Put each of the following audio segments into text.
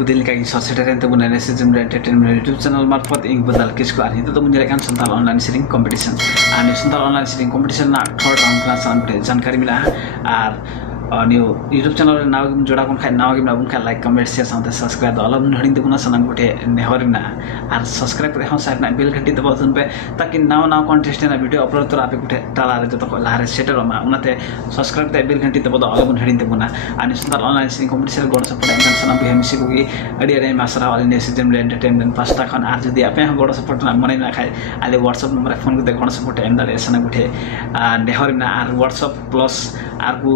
kudil kaki sosial media itu bukan netizen entertainment YouTube channel marfat ing badal kisku ari itu menjadikan santal online sering competition. Ani santal online sering competition na third round class sampai जानकारी मिला और new YouTube channel नाव की जोड़ा कौन खाए नाव की ना बुन खाए like comment share सामने subscribe तो अलग नहरिंग तो बुना सनम कुटे नेहर ना और subscribe करे हम साइड ना bell घंटी दबाओ सुन पे ताकि नाव नाव contestant ना वीडियो upload तो आपे कुटे टाला रहे तो लारे सेटर होना उन्नते subscribe तो bell घंटी दबाओ तो अलग नहरिंग तो बुना आने सुंदर online sing competition गोड़ support एंगल सनम भी हम इसी को की अड़ी अड़ी मासरा वाले नेसेजम entertainment पास तक खान आज यदि आपे हम गोड़ support ना मने ना खाए आले WhatsApp नंबर फोन को दे गोड़ support एंगल ऐसा ना कुटे नेहर ना और WhatsApp plus आरगु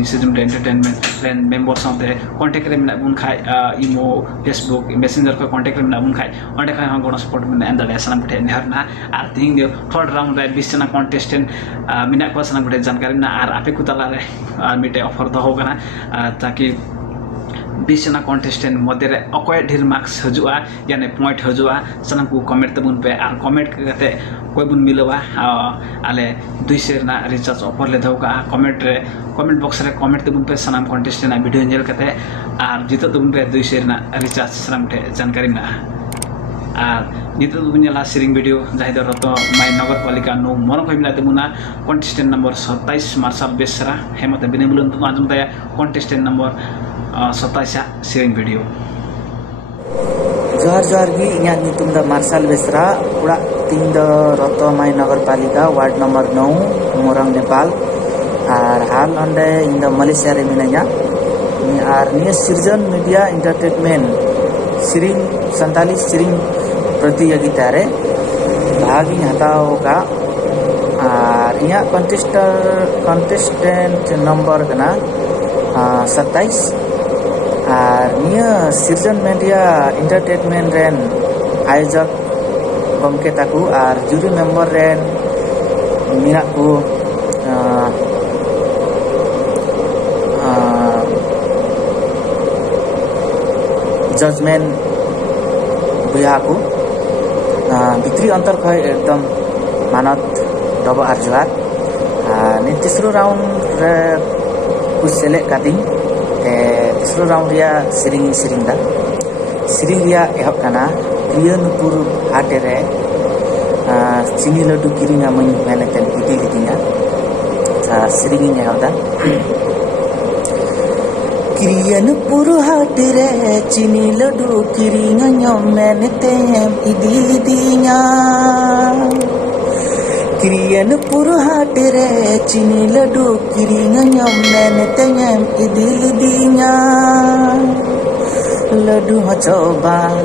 निसेजम entertainment friend members साथ contact करें ना बुन खाए emo Facebook messenger को contact करें ना बुन खाए contact करें हम गोड़ support में एंगल ऐसा ना कुटे नेहर ना आर थिंग दे third round रे 20 जना contestant मिना को ऐसा ना कुटे जानकारी ना आर आपे कुताला रे मिटे offer तो होगा ना ताकि 20 जना contestant मध्य रे अकोय ढेर marks हजुआ यानी point हजुआ सनम को comment तबुन पे आर comment करते कोई बुन मिलवा आले 200 ना रिचार्ज ऑफर ले दौका comment box रे comment तबुन पे सनम contestant ना वीडियो इंजल करते आर जितो तबुन पे 200 ना रिचार्ज सनम के जानकारी ना आर नितो तबुन ला शेयरिंग वीडियो जाहि दर तो माय नगरपालिका नो मन कोइ मिला तबुना contestant नंबर 27 मार्शल बेसरा हेमत बिनेबुलन तो आजम दया contestant नंबर 27 शेयरिंग वीडियो जोहार जोहार गी इन्या नितुम द मार्शल बेसरा उड़ा 3 द रतो माय नगरपालिका वार्ड नंबर 9 मोरंग नेपाल और हाल अंडे इन द मलेशिया रे मिनाया और निय सृजन मीडिया एंटरटेनमेंट सिरिंग 47 सिरिंग प्रतियोगिता रे भाग हताओ का और यहाँ कंटेस्टेंट नंबर कना 27 और निया सृजन मीडिया एंटरटेनमेंट रेन आयोजक गमके ताकू और जूरी मेंबर रेन मिना को जजमेंट बुया को भित्री अंतर खय एकदम मानत डबा अर्जुआत ने तीसरो राउंड रे कुछ सेलेक्ट कादी तीसरो राउंड रिया सिरिंग दा सिरिंग रिया एहब काना प्रियनपुर हाटे रे चिनी लड्डू किरिंगा मई मेले तेन इदी लिदिंगा सिरिंग एहब दा प्रियनपुर हाटे रे चिनी लड्डू किरिंगा nyom मेले तेन इदी लिदिंगा प्रियनपुर हाटे रे चिनी लड्डू किरिंगा nyom मेले तेन इदी लिदिंगा लड्डू हचोबान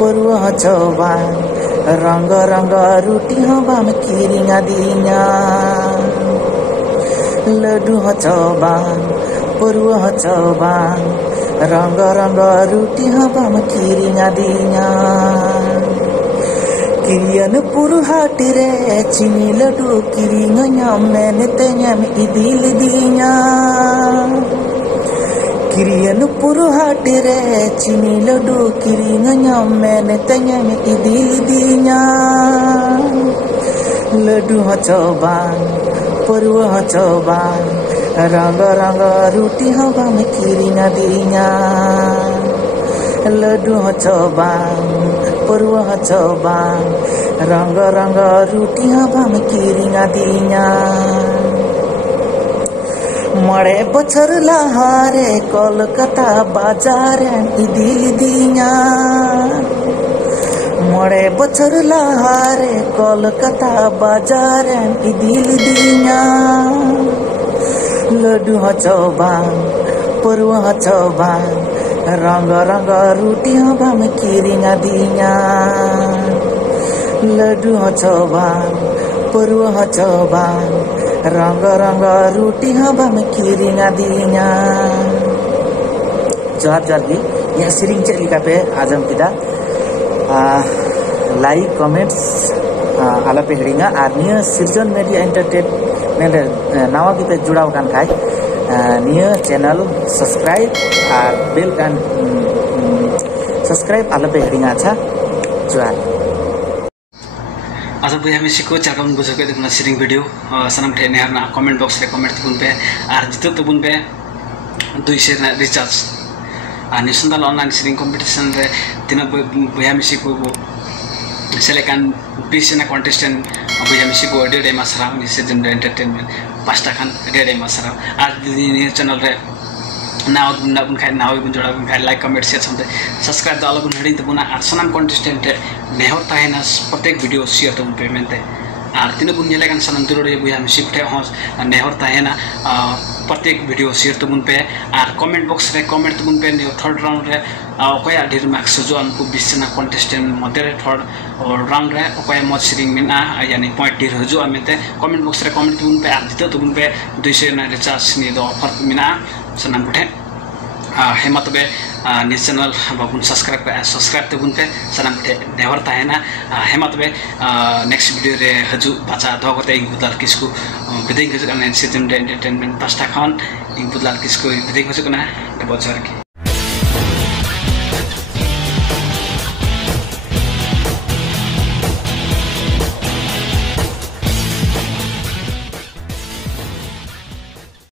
परुआ हचोबान रंग रंग रोटी हबान किरिंगा दिंगा लड्डू हचोबान परुआ हचोबान रंग रंग रोटी हबान किरिंगा दिंगा प्रियनपुर हाटे रे चिनी लड्डू किरिंगा nyom मेले तेन इदी लिदिंगा प्रियनपुर हाटे रे चिनी लड्डू किरिंगा nyom मेले तेन इदी लिदिंगा लड्डू हचोबान परुआ हचोबान रंग रंग रोटी हबान किरिंगा दिंगा लड्डू हचोबान परुआ हचोबान रंग रंग रोटी हबान किरिंगा दिंगा मड़े बछर लहारे कोलकाता बाजार इदी लिदिंगा मड़े बछर लहारे कोलकाता बाजार इदी लिदिंगा लड्डू हचोबान परुआ हचोबान रंग रंग रोटी हबान किरिंगा दिंगा लड्डू हचोबान परुआ हचोबान रंग रंग रोटी हबान किरिंगा दिंगा जोहार जोहार गी यहाँ सिरिंग चेक लिखा पे आजम पिता लाइक कमेंट्स आला पे हिड़िंगा और निया सृजन मीडिया एंटरटेनमेंट नावा की पे जुड़ा हुआ खाए निया चैनल सब्सक्राइब और बेल कान सब्सक्राइब आला पे हिड़िंगा अच्छा जोहार आज बुया मिसिको चाकम गुजके देखना शेयरिंग वीडियो सनम ठे नेहर ना कमेंट बॉक्स रे कमेंट तबुन पे और जितो तबुन पे 200 ना रिचार्ज न्यूज संताल ऑनलाइन सीरिंग कंपटीशन रे तीनों बया मिसी को सेलेक्ट 20 जना कॉन्टेस्टेंट बया मिसी को डेडे मासरा निसे जनरे एंटरटेनमेंट पास्ता खान डेडे मासरा आज दी चैनल रे नाव बुना बुन खाय नाव बुन जोड़ा बुन खाय लाइक कमेंट शेयर समते सब्सक्राइब द अलग बुन हडिन त बुना आर सनाम कॉन्टेस्टेंट नेहर ताहेना प्रत्येक वीडियो शेयर तो पेमेंट आर तीनों बुन नेलेकान सनाम तुरोडे बुया मिसी कुठे हस नेहर ताहेना प्रत्येक वीडियो शेयर तो बुन पे आर कमेंट बॉक्स रे कमेंट तो बुन पे थर्ड राउंड रे ओकया ढेर मार्क्स जो हमको 20 जना कॉन्टेस्टेंट मध्य थर्ड राउंड रे ओकया मत सिरिंग मिना यानी पॉइंट ढेर हजो अमेते कमेंट बॉक्स रे कमेंट तो बुन पे आर जितो तो बुन पे 200 ना रिचार्ज नि दो ऑफर मिना सनाम कुठे हेमत बे न्यूज चैनल बाबुन सब्सक्राइब तो बुन पे सनाम कुठे नेहर ताहेना हेमत बे नेक्स्ट वीडियो रे हजु बाचा दगते इंग बुदलाल किसको विदें हजु कना सीजन एंटरटेनमेंट पास्ता खान इंग बुदलाल किसको विदें हजु कना बजार की